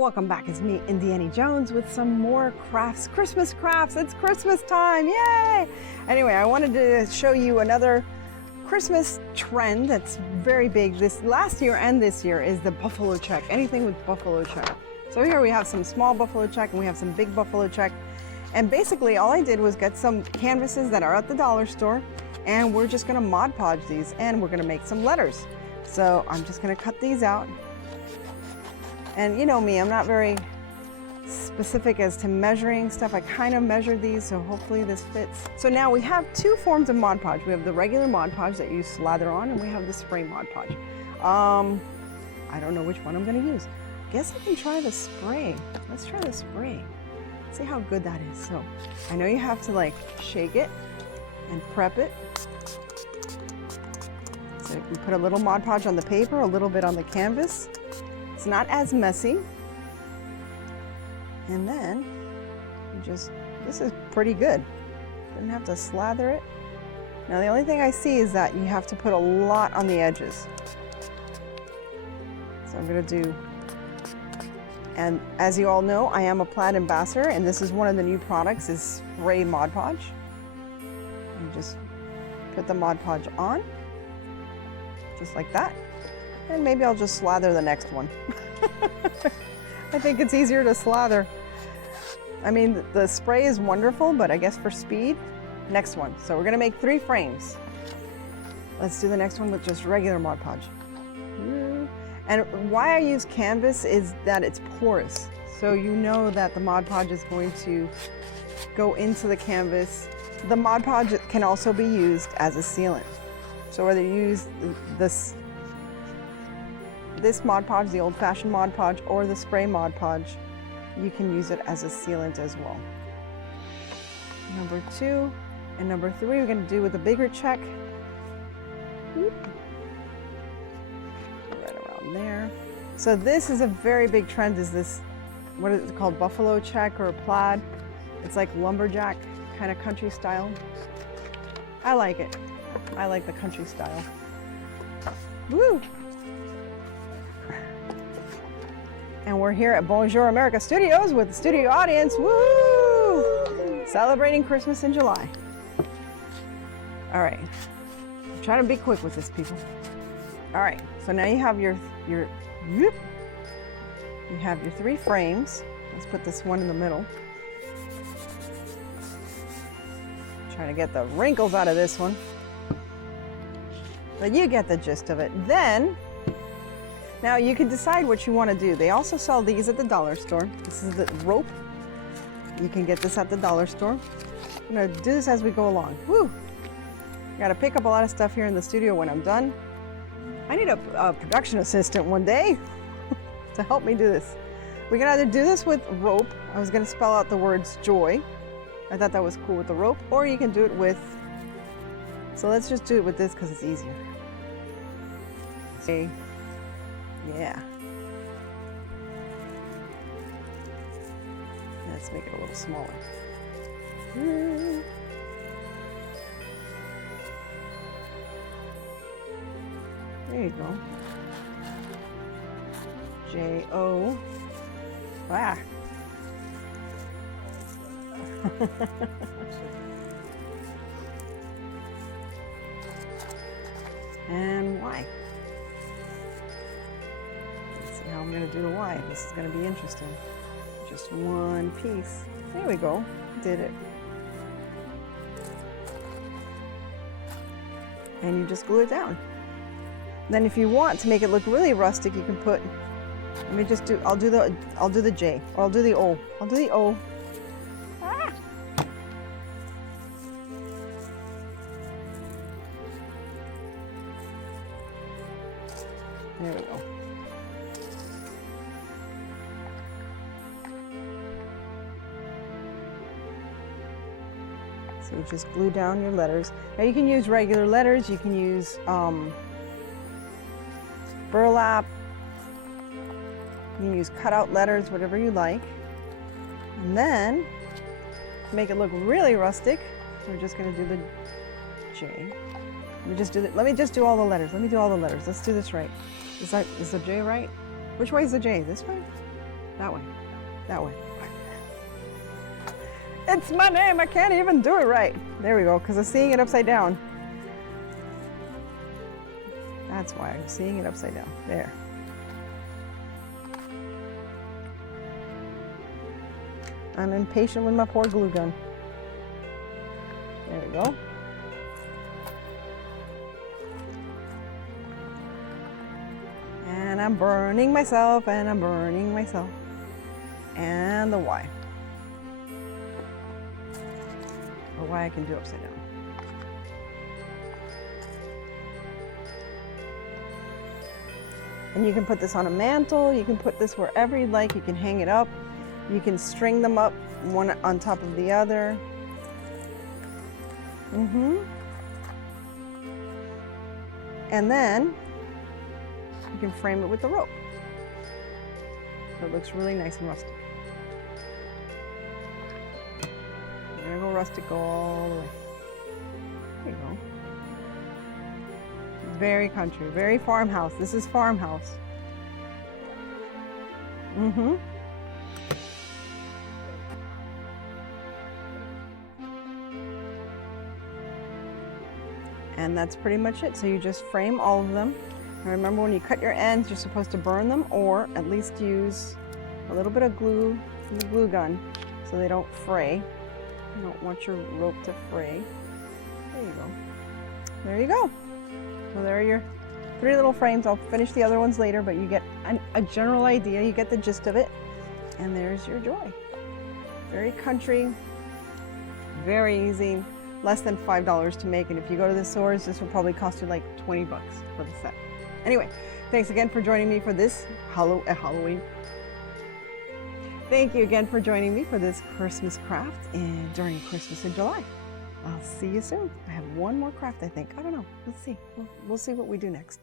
Welcome back, it's me, Indiana Jones, with some more crafts, Christmas crafts. It's Christmas time, yay! Anyway, I wanted to show you another Christmas trend that's very big this last year and this year is the buffalo check, anything with buffalo check. So here we have some small buffalo check and we have some big buffalo check. And basically all I did was get some canvases that are at the dollar store, and we're just gonna Mod Podge these and we're gonna make some letters. So I'm just gonna cut these out. And you know me, I'm not very specific as to measuring stuff. I kind of measured these, so hopefully this fits. So now we have two forms of Mod Podge. We have the regular Mod Podge that you slather on, and we have the spray Mod Podge. I don't know which one I'm gonna use. I guess I can try the spray. Let's try the spray. See how good that is. So I know you have to like shake it and prep it. So you can put a little Mod Podge on the paper, a little bit on the canvas. It's not as messy. And then you just, this is pretty good. Didn't have to slather it. Now the only thing I see is that you have to put a lot on the edges. So I'm gonna do, and as you all know, I am a Plaid ambassador, and this is one of the new products is spray Mod Podge. You just put the Mod Podge on, just like that. And maybe I'll just slather the next one. I think it's easier to slather. I mean, the spray is wonderful, but I guess for speed, next one. So we're gonna make 3 frames. Let's do the next one with just regular Mod Podge. And why I use canvas is that it's porous. So you know that the Mod Podge is going to go into the canvas. The Mod Podge can also be used as a sealant. So whether you use this Mod Podge, the old-fashioned Mod Podge, or the spray Mod Podge, you can use it as a sealant as well. Number 2 and number 3 we're going to do with a bigger check. Right around there. So this is a very big trend, is this, what is it called, buffalo check or plaid? It's like lumberjack kind of country style. I like it. I like the country style. Woo! And we're here at Bonjour America Studios with the studio audience. Woo! Celebrating Christmas in July. All right, I'm trying to be quick with this, people. All right, so now you have your 3 frames. Let's put this one in the middle. Trying to get the wrinkles out of this one. But you get the gist of it. Then, now you can decide what you want to do. They also sell these at the dollar store. This is the rope. You can get this at the dollar store. I'm gonna do this as we go along. Woo! Gotta pick up a lot of stuff here in the studio when I'm done. I need a production assistant one day to help me do this. We can either do this with rope. I was gonna spell out the words joy. I thought that was cool with the rope. Or you can do it with, so let's just do it with this because it's easier. See? Yeah. Let's make it a little smaller. There you go. J-O. Ah. And Y. How I'm going to do the Y. This is going to be interesting. Just one piece. There we go. Did it. And you just glue it down. Then if you want to make it look really rustic, you can put, let me just do, I'll do the J, or I'll do the O. I'll do the O. Ah! There we go. So you just glue down your letters. Now you can use regular letters, you can use burlap, you can use cutout letters, whatever you like. And then, to make it look really rustic, we're just gonna do the J. Let me just do all the letters. Let me do all the letters. Let's do this right. Is the J right? Which way is the J? This way? That way. That way. It's my name. I can't even do it right. There we go, because I'm seeing it upside down. That's why I'm seeing it upside down. There. I'm impatient with my poor glue gun. There we go. And I'm burning myself, and I'm burning myself. And the Y. Or Y I can do upside down. And you can put this on a mantle, you can put this wherever you'd like, you can hang it up, you can string them up one on top of the other. And then you can frame it with the rope. So it looks really nice and rustic. There you go, rustic, go all the way. There you go. Very country, very farmhouse. This is farmhouse. And that's pretty much it. So you just frame all of them. And remember, when you cut your ends, you're supposed to burn them, or at least use a little bit of glue from the glue gun so they don't fray. You don't want your rope to fray. There you go. There you go. So there are your 3 little frames. I'll finish the other ones later, but you get a general idea. You get the gist of it. And there's your joy. Very country, very easy. Less than $5 to make, and if you go to the stores, this will probably cost you like 20 bucks for the set. Anyway, thanks again for joining me for this Halloween. Thank you again for joining me for this Christmas craft during Christmas in July. I'll see you soon. I have one more craft, I think. I don't know. Let's see. We'll see what we do next.